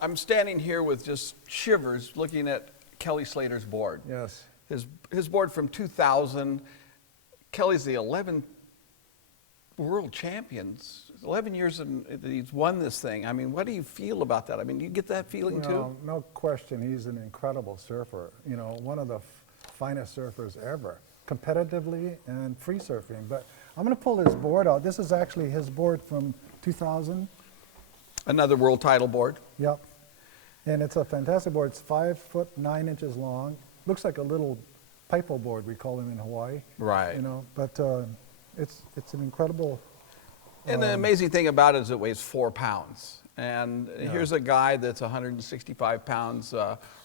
I'm standing here with just shivers looking at Kelly Slater's board. Yes. His board from 2000. Kelly's the 11th world champions. 11 years that he's won this thing. I mean, what do you feel about that? I mean, you get that feeling too? No question, he's an incredible surfer. You know, one of the finest surfers ever, competitively and free surfing. But I'm going to pull his board out. This is actually his board from 2000. Another world title board. Yep. And it's a fantastic board. It's 5 foot 9 inches long. Looks like a little pipo board, we call them in Hawaii. Right. You know, but it's an incredible. And the amazing thing about it is it weighs 4 pounds. And here's a guy that's 165 pounds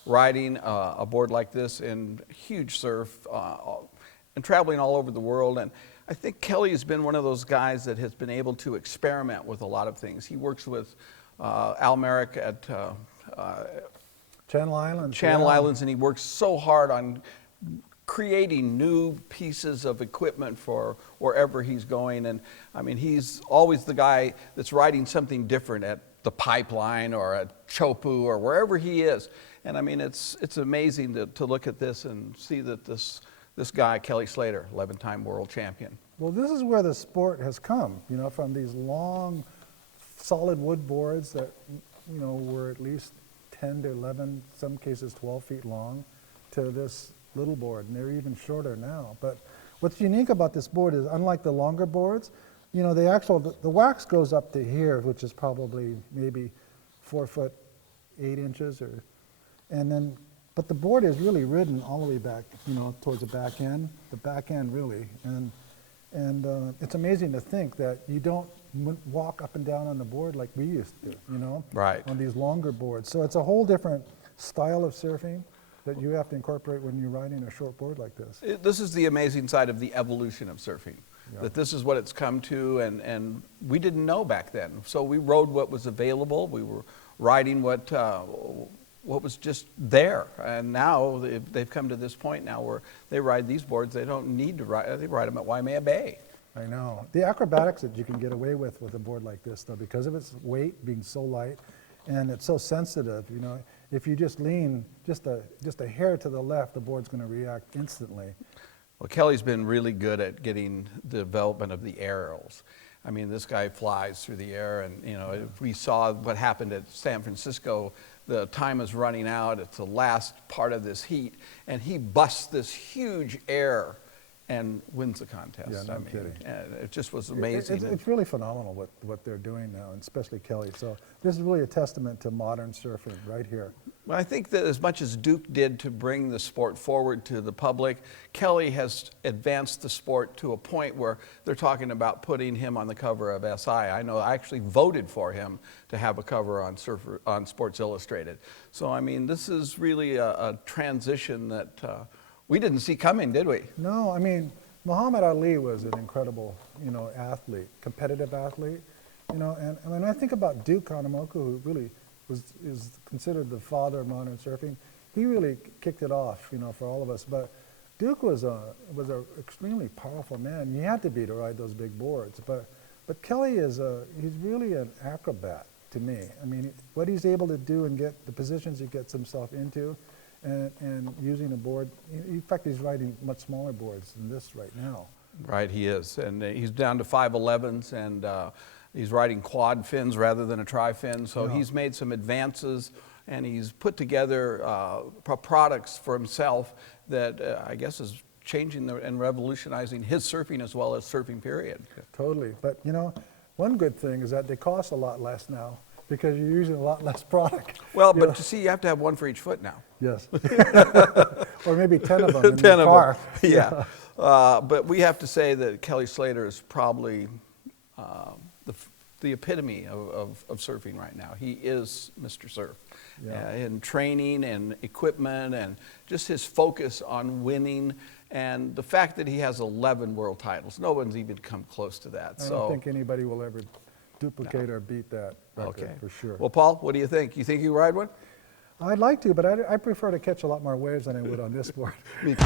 riding a board like this in huge surf and traveling all over the world. And I think Kelly has been one of those guys that has been able to experiment with a lot of things. He works with Al Merrick at Channel Islands. Channel Islands, and he works so hard on creating new pieces of equipment for wherever he's going. And I mean, he's always the guy that's riding something different at the Pipeline or at Chopu or wherever he is. And I mean, it's amazing to look at this and see that this guy, Kelly Slater, 11-time world champion. Well, this is where the sport has come, you know, from these long, solid wood boards that, you know, were at least 10 to 11, some cases 12 feet long, to this little board, and they're even shorter now. But what's unique about this board is, unlike the longer boards, you know, the wax goes up to here, which is probably maybe 4 foot 8 inches, but the board is really ridden all the way back, you know, towards the back end really, and it's amazing to think that you don't walk up and down on the board like we used to, you know, right, on these longer boards. So it's a whole different style of surfing that you have to incorporate when you're riding a short board like this. This is the amazing side of the evolution of surfing, that this is what it's come to, and we didn't know back then. So we rode what was available. We were riding what was just there. And now they've come to this point now where they ride these boards. They don't need to ride. They ride them at Waimea Bay. I know. The acrobatics that you can get away with a board like this, though, because of its weight being so light and it's so sensitive, you know, if you just lean just a hair to the left, the board's going to react instantly. Well, Kelly's been really good at getting the development of the aerials. I mean, this guy flies through the air, and you know, if we saw what happened at San Francisco, the time is running out. It's the last part of this heat, and he busts this huge air and wins the contest. Yeah, no kidding. And it just was amazing. It's really phenomenal what they're doing now, and especially Kelly. So this is really a testament to modern surfing right here. Well, I think that as much as Duke did to bring the sport forward to the public, Kelly has advanced the sport to a point where they're talking about putting him on the cover of SI. I know I actually voted for him to have a cover on Sports Illustrated. So, I mean, this is really a transition that we didn't see coming, did we? No, I mean, Muhammad Ali was an incredible, you know, athlete, competitive athlete, you know, and when I think about Duke Kahanamoku, who really is considered the father of modern surfing, he really kicked it off, you know, for all of us. But Duke was a extremely powerful man. You had to be to ride those big boards. But Kelly he's really an acrobat to me. I mean, what he's able to do and get the positions he gets himself into, and using a board. In fact, he's riding much smaller boards than this right now. Right, he is, and he's down to 511s, and he's riding quad fins rather than a tri-fin. So he's made some advances, and he's put together products for himself that I guess is changing and revolutionizing his surfing as well as surfing period. Yeah, totally, but you know, one good thing is that they cost a lot less now, because you're using a lot less product. Well, but you see, you have to have one for each foot now. Yes. Or maybe 10 of them in the car. Yeah. But we have to say that Kelly Slater is probably the epitome of surfing right now. He is Mr. Surf. In training and equipment and just his focus on winning, and the fact that he has 11 world titles. No one's even come close to that. I don't think anybody will ever duplicate or beat that record, for sure. Well, Paul, what do you think? You think you ride one? I'd like to, but I prefer to catch a lot more waves than I would on this board. Me too.